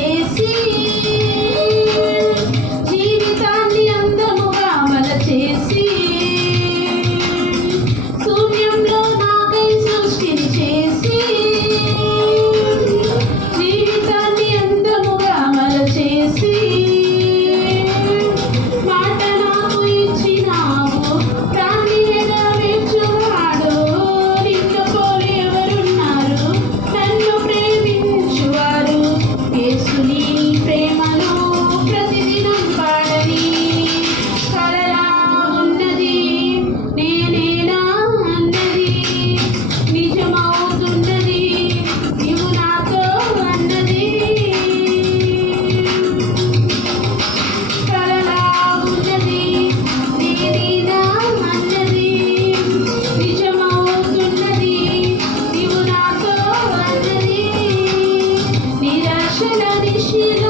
esqueci. Mentira.